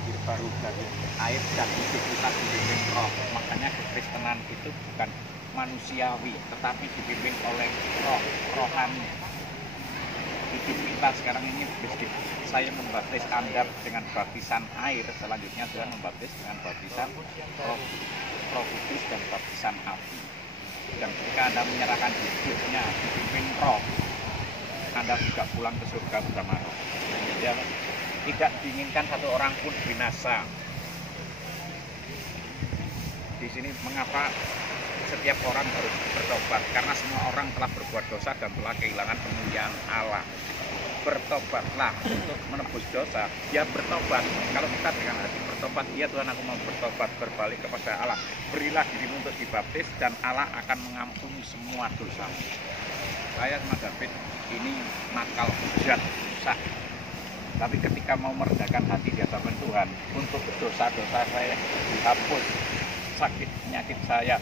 lahir baru dari air dan hidup kita dipimpin roh. Makanya kekristenan itu bukan manusiawi, tetapi dipimpin oleh roh, rohani. Hidup kita sekarang ini, saya membaptis Anda dengan baptisan air, selanjutnya Tuhan membaptis dengan baptisan Roh Kudus dan baptisan api. Dan ketika Anda menyerahkan hidupnya dipimpin roh, Anda juga pulang ke surga bersama roh. Ya, tidak diinginkan satu orang pun binasa. Di sini mengapa setiap orang harus bertobat? Karena semua orang telah berbuat dosa dan telah kehilangan kemuliaan Allah. Bertobatlah untuk menebus dosa. Ya bertobat. Kalau kita dengan hati bertobat, ya Tuhan aku mau bertobat, berbalik kepada Allah. Berilah dirimu untuk dibaptis dan Allah akan mengampuni semua dosa. Saya sama David ini nakal, bejat, rusak. Tapi ketika mau meredakan hati di hadapan Tuhan untuk dosa-dosa saya dihapus, sakit penyakit saya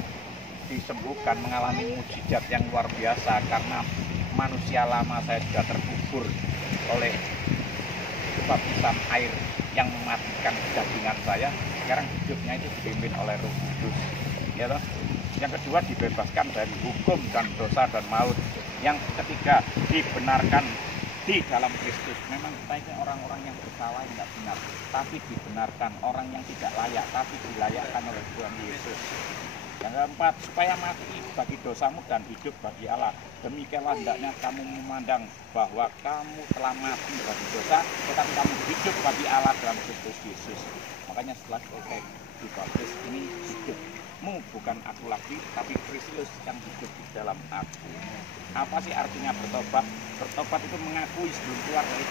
disembuhkan, mengalami mukjizat yang luar biasa karena manusia lama saya sudah terkubur oleh baptisan air yang mematikan kedagingan saya. Sekarang hidupnya itu dipimpin oleh Roh Kudus. Ya toh? Yang kedua, dibebaskan dari hukum dan dosa dan maut. Yang ketiga, dibenarkan di dalam Kristus. Memang kita ini orang-orang yang bersalah, tidak benar, tapi dibenarkan. Orang yang tidak layak, tapi dilayakkan oleh Tuhan Yesus. Yang keempat, supaya mati bagi dosamu dan hidup bagi Allah. Demikianlah hendaknya kamu memandang bahwa kamu telah mati bagi dosa, tetapi kamu hidup bagi Allah dalam Kristus Yesus. Makanya setelah selesai dibaptis, ini hidupmu bukan aku lagi, tapi Kristus yang hidup di dalam aku. Apa sih artinya bertobat? Bertobat itu mengakui sebelum keluar dari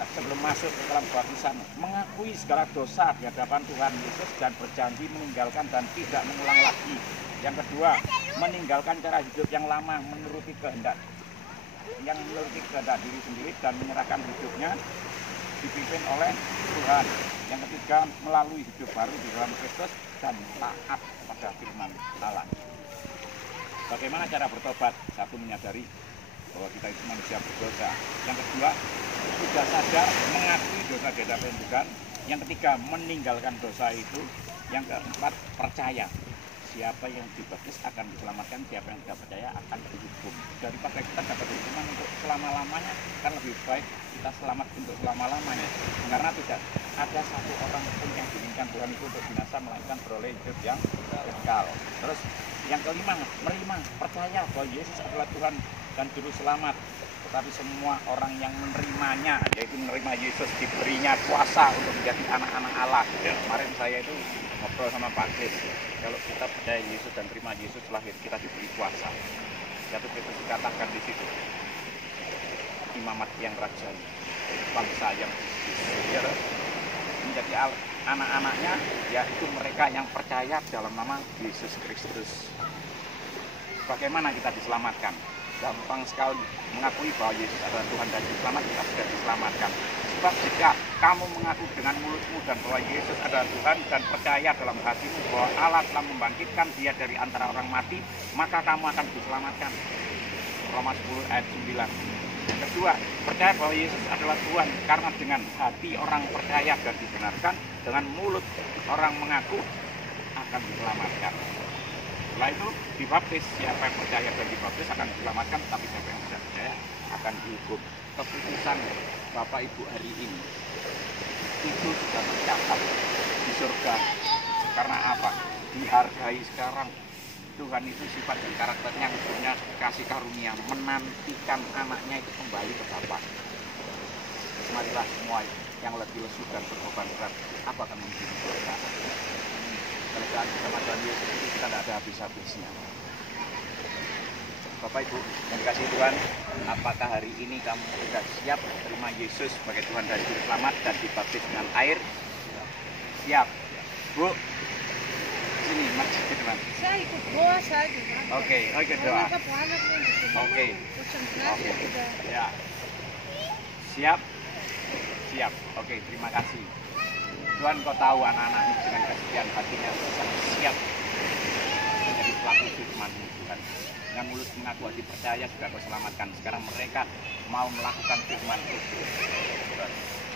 sebelum masuk ke dalam baptisan, mengakui segala dosa di hadapan Tuhan Yesus dan berjanji meninggalkan dan tidak mengulang lagi. Yang kedua, meninggalkan cara hidup yang lama menuruti kehendak diri sendiri dan menyerahkan hidupnya dipimpin oleh Tuhan. Yang ketiga, melalui hidup baru di dalam Kristus dan taat pada firman Allah. Bagaimana cara bertobat? Satu, menyadari bahwa kita itu manusia berdosa. Yang kedua, sudah sadar mengakui dosa di hadapan Tuhan. Yang ketiga, meninggalkan dosa itu. Yang keempat, percaya siapa yang dibaptis akan diselamatkan, siapa yang tidak percaya akan dihukum. Daripada kita dapat hukuman untuk selama-lamanya, kan lebih baik kita selamat untuk selama-lamanya. Karena tidak ada satu orang pun yang diinginkan Tuhan itu untuk binasa, melainkan beroleh hidup yang kekal. Terus yang kelima, menerima, percaya bahwa Yesus adalah Tuhan dan Juru Selamat. Tetapi semua orang yang menerimanya, yaitu menerima Yesus, diberinya kuasa untuk menjadi anak-anak Allah. Kemarin saya itu ngobrol sama Pak Kris, kalau kita percaya Yesus dan terima Yesus, lahir kita diberi kuasa. Satu Petrus dikatakan di situ, imamat yang rajani, bangsa yang ya, menjadi anak-anaknya, yaitu mereka yang percaya dalam nama Yesus Kristus. Bagaimana kita diselamatkan? Gampang sekali, mengakui bahwa Yesus adalah Tuhan dan Juru Selamat, kita sudah diselamatkan. Sebab jika kamu mengaku dengan mulutmu dan bahwa Yesus adalah Tuhan dan percaya dalam hatimu bahwa Allah telah membangkitkan Dia dari antara orang mati, maka kamu akan diselamatkan. Roma 10 ayat 9. Yang kedua, percaya bahwa Yesus adalah Tuhan, karena dengan hati orang percaya dan dibenarkan, dengan mulut orang mengaku akan diselamatkan. Setelah itu dibaptis, siapa yang percaya dan dibaptis akan diselamatkan, tapi siapa yang tidak percaya akan dihukum. Keputusan Bapak Ibu hari ini itu sudah tercatat di surga. Karena apa? Dihargai sekarang. Tuhan itu sifat dan karakternya yang punya kasih karunia, menantikan anaknya itu kembali ke Bapa. Marilah semua yang lebih lesu dan berkorban berat, apa akan menjadi surga? Kerajaan bersama Tuhan Yesus itu kita tidak ada habis-habisnya. Bapak Ibu yang dikasihi Tuhan, apakah hari ini kamu sudah siap terima Yesus sebagai Tuhan dan Juru Selamat dan dibaptis dengan air? Siap, Bu. Sini, Mas. Saya ikut doa saja. Oke, doa. Oke. Ya. Siap. Oke, terima kasih. Tuhan, Kau tahu anak-anakmu dengan kesetiaan hatinya siap menjadi pelaku firman-Mu, Tuhan. Dengan mulut mengaku hati percaya sudah Kau selamatkan. Sekarang mereka mau melakukan firman-Mu.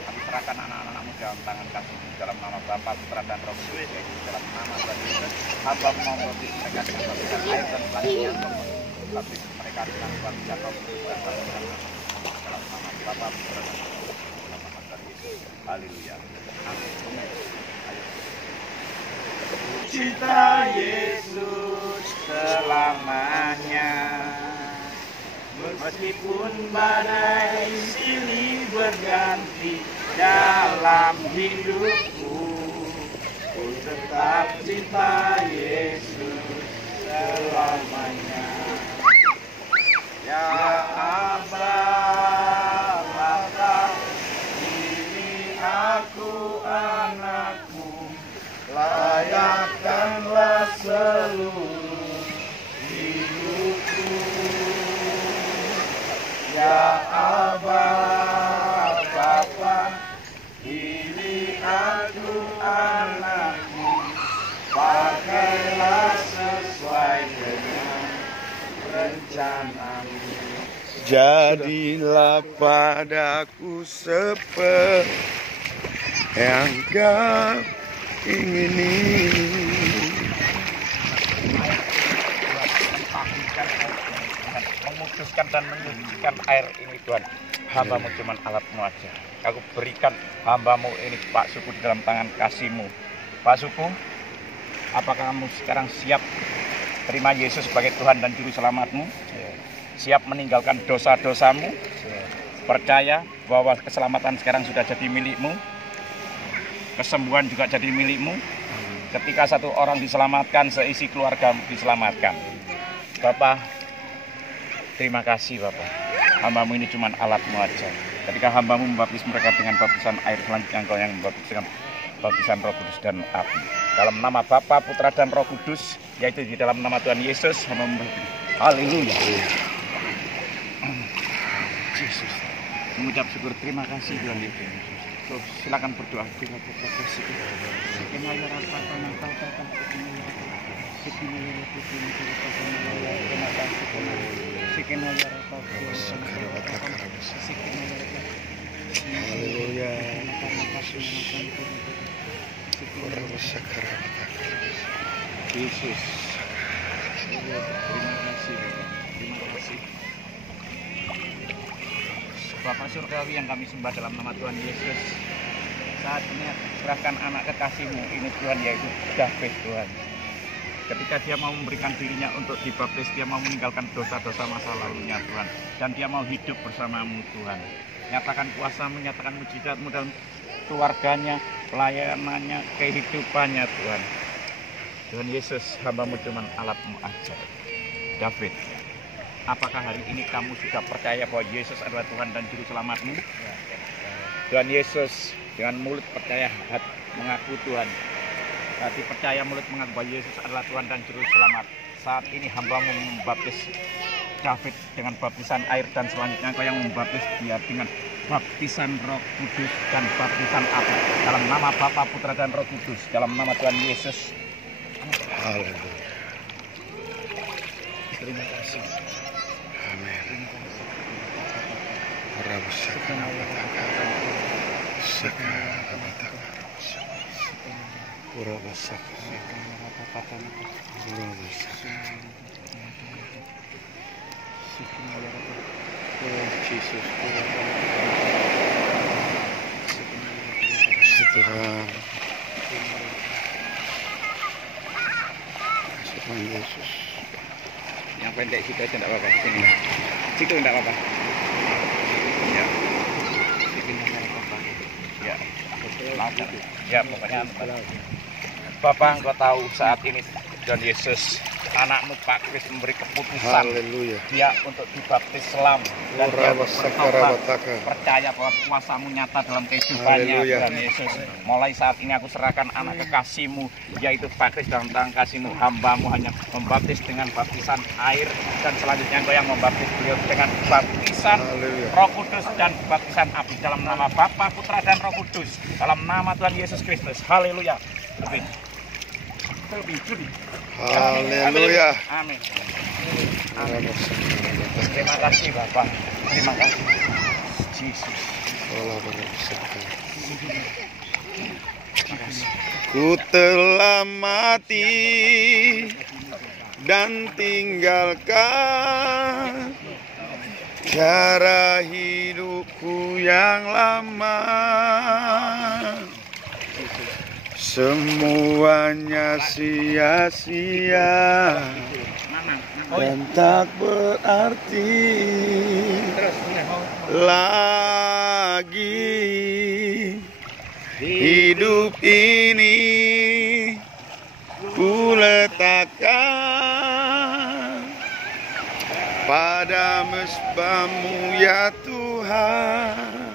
Kami serahkan anak-anakmu dalam tangan kasih-Mu, dalam nama Bapa, Putra dan Roh Kudus, yaitu dalam nama Tuhan Yesus. Hamba membaptis mereka dengan baptisan air dan selanjutnya membaptis mereka dengan baptisan Roh Kudus dan baptisan dalam nama Bapa, Putra dan Roh Kudus, dalam nama Tuhan Yesus. Haleluya. Amin. Cinta Yesus selamanya. Meskipun badai silih berganti dalam hidupku, ku tetap cinta Yesus selamanya. Ya Aba, Bapa, ini aku anakmu, layakkanlah seluruh hidupku. Ya Aba, Bapa, ini aku anakmu, pakailah sesuai dengan rencanamu. Jadilah padaku seperti yang Kau ingini. Memutuskan dan menyucikan air ini Tuhan. Hamba-Mu cuma alat-Mu aja. Aku berikan hamba-Mu ini Pak Suku di dalam tangan kasih-Mu. Pak Suku, apakah kamu sekarang siap terima Yesus sebagai Tuhan dan Juru Selamat-Mu? Siap meninggalkan dosa-dosamu? Percaya bahwa keselamatan sekarang sudah jadi milik-Mu? Kesembuhan juga jadi milik-Mu? Ketika satu orang diselamatkan, seisi keluarga diselamatkan. Bapak, terima kasih Bapak. Hamba-Mu ini cuma alat-Mu aja. Ketika hamba-Mu membaptis mereka dengan baptisan air, selanjutnya Engkau yang membaptis dengan baptisan Roh Kudus dan api. Dalam nama Bapa, Putra dan Roh Kudus, yaitu di dalam nama Tuhan Yesus, hamba membaptis. Haleluya. Yesus. Mengucap syukur, terima kasih Tuhan Yesus. So, silakan berdoa. Terima kasih. Haleluya. Yesus. Terima kasih. Terima kasih. Bapa Surgawi yang kami sembah dalam nama Tuhan Yesus, saat ini serahkan anak kekasih-Mu ini Tuhan, yaitu David Tuhan. Ketika dia mau memberikan dirinya untuk dibaptis, dia mau meninggalkan dosa-dosa masa lalunya Tuhan, dan dia mau hidup bersama-Mu Tuhan. Nyatakan kuasa-Mu, nyatakan mujizat-Mu dalam keluarganya, pelayanannya, kehidupannya Tuhan. Tuhan Yesus, hamba-Mu cuma alat-Mu aja. David, apakah hari ini kamu sudah percaya bahwa Yesus adalah Tuhan dan Juru Selamat-Mu? Tuhan Yesus, dengan mulut percaya, hati mengaku Tuhan. Hati percaya, mulut mengaku bahwa Yesus adalah Tuhan dan Juru Selamat. Saat ini hamba-Mu membaptis David dengan baptisan air, dan selanjutnya Engkau yang membaptis dia dengan baptisan Roh Kudus dan baptisan api. Dalam nama Bapa, Putra dan Roh Kudus, dalam nama Tuhan Yesus. Haleluya. Terima kasih. Amin. Terima kasih. Tuhan Yesus. Yang pendek situ aja enggak apa-apa. Sini. Situ enggak apa-apa. Ya. Situ enggak apa-apa. Ya. Ya, pokoknya Bapak, Engkau tahu saat ini Tuhan Yesus, anak-Mu Pak Kris memberi keputusan Haleluya. dia untuk dibaptis selam, dan dia bertobat, percaya bahwa kuasa-Mu nyata dalam kehidupannya. Haleluya. Tuhan Yesus, mulai saat ini aku serahkan anak kekasih-Mu, yaitu Pak Kris, dalam tangan kasih-Mu. Hamba-Mu hanya membaptis dengan baptisan air, dan selanjutnya Engkau yang membaptis beliau dengan baptisan Haleluya. Roh Kudus dan baptisan api. Dalam nama Bapa, Putra dan Roh Kudus, dalam nama Tuhan Yesus Kristus. Haleluya. Haleluya. Amin. Amin. Terima kasih Bapak. Terima kasih Yesus. Ku telah mati dan tinggalkan cara hidupku yang lama. Semuanya sia-sia dan tak berarti lagi. Hidup ini ku letakkan pada mezbah-Mu ya Tuhan.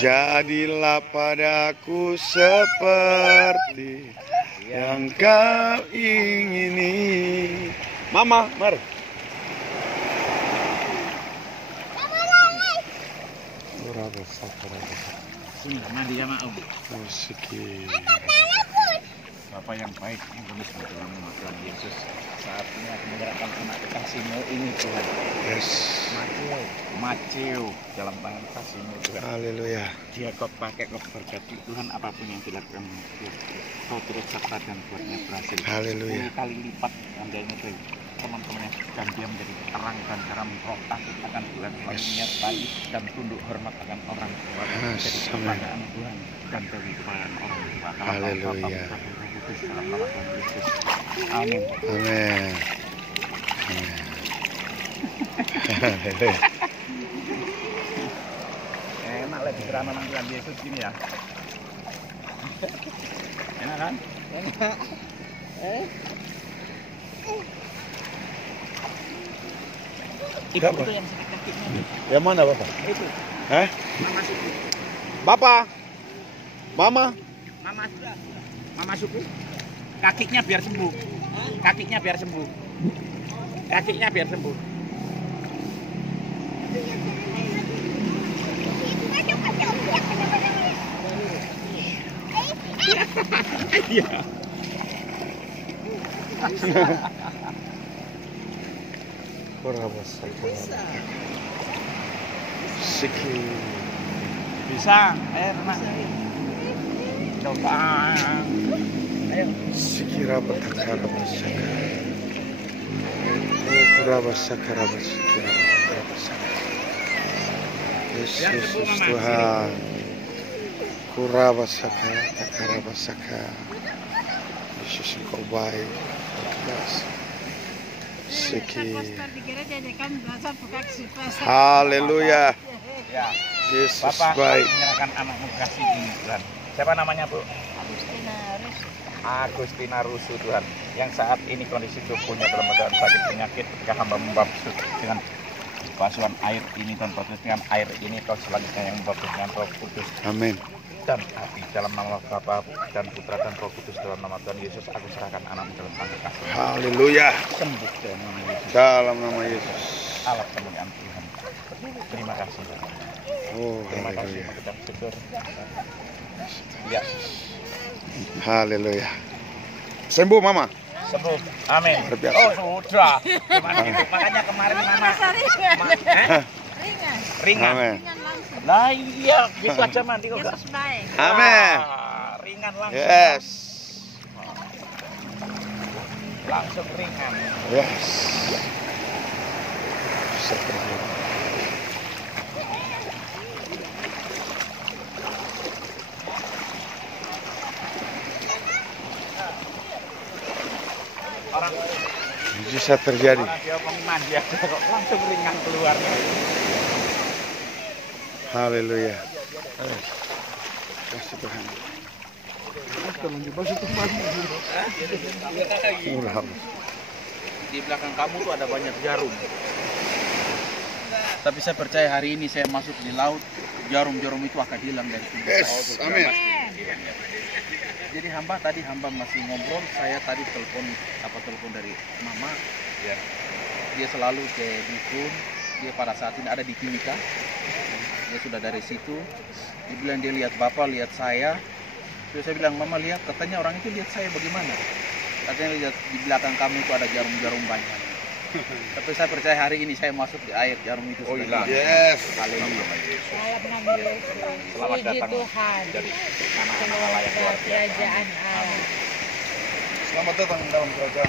Jadilah padaku seperti yang Kau ingini. Mama, mari. Sini, mandi sama Om. Musiki. Bapak yang baik yang tulis di dalam nama Tuhan Yesus, saat ini akan menyerahkan anak kekasih-Mu ini Tuhan. Yes. Mateo dalam tangan kasih-Mu Tuhan. Haleluya. Dia Kau pakai, Kau berkati Tuhan, apapun yang dilakukan Kau turut serta dan buatnya berhasil. Haleluya. 10 kali lipat gandanya dari teman-temannya, dan dia menjadi terang dan garam, roh takut akan Tuhan, selalu menyertai dan tunduk hormat akan orang tua, jadi kebanggaan Tuhan dan dari kebanggaan orang tua. Haleluya. Dalam nama Tuhan Yesus. Amin. Amin. Amin. Enak lah dikira nama Tuhan Yesus gini ya. Enak kan? Enak. Ibu Siapa? itu yang sakit kakinya. Yang mana Bapak? Itu. Hah? Mama suku. Bapak? Mama? Mama suku. Kakinya biar sembuh. Kakinya biar sembuh. Kakinya biar sembuh. Iya. Siki. Bisa. Ayo, Mas. Coba. Ayo. Siki rabat takara basaka. Kuraba sakara basiki rabat basaka. Yesus Tuhan. Kuraba sakara takara basaka. Yesus Engkau baik. Siki. Haleluya. Ya. Yesus Bapak baik. menyerahkan anakmu kasih ini Tuhan. Siapa namanya Bu? Agustina Rusu Tuhan, yang saat ini kondisi tubuhnya dalam keadaan sakit penyakit. Ketika hamba membaptis dengan basuhan air ini dan baptis dengan air ini, Kau selanjutnya yang membaptis dengan Roh Kudus Amin. dan api, dalam nama Bapa dan Putra dan Roh Kudus, dalam nama Tuhan Yesus. Aku serahkan anakmu dalam tangan kasih. Haleluya. Sembuh dalam nama Yesus. Dalam nama Yesus. Alat kemuliaan Tuhan. Terima kasih. Oh, Terima kasih. haleluya. Mengucap syukur. Ya. Haleluya. Sembuh Mama. Sembuh. Amin. Luar biasa. Oh, sudah. Cuma gitu. Makanya kemarin Mama ringan. Amin. Nah iya, gitu aja mandi kok. Yesus baik. Amin. Wah, ringan langsung. Yes. Langsung ringan. Yes. Seperti itu. Orang Bisa terjadi. dia mandi aja kok langsung ringan keluar. Haleluya. Kasih Tuhan. Murah. Di belakang kamu tuh ada banyak jarum. Tapi saya percaya hari ini saya masuk di laut, jarum-jarum itu akan hilang dari tubuh saya. Yes, amin. Jadi hamba masih ngobrol, saya tadi telepon dari mama, ya. Dia selalu ke dukun, dia pada saat ini ada di Timika, dia sudah dari situ. Dia bilang dia lihat bapak, lihat saya. Terus saya bilang, mama lihat, katanya orang itu lihat saya bagaimana? Katanya lihat di belakang kamu itu ada jarum-jarum banyak. Tapi saya percaya hari ini saya masuk di air jarum itu. Oh, sudah hilang. hilang. Yes. Haleluya. Dalam nama Yesus. Selamat Puji datang Tuhan. dari anak-anak Allah yang luar biasa. Kerajaan Allah. Selamat datang dalam kerajaan.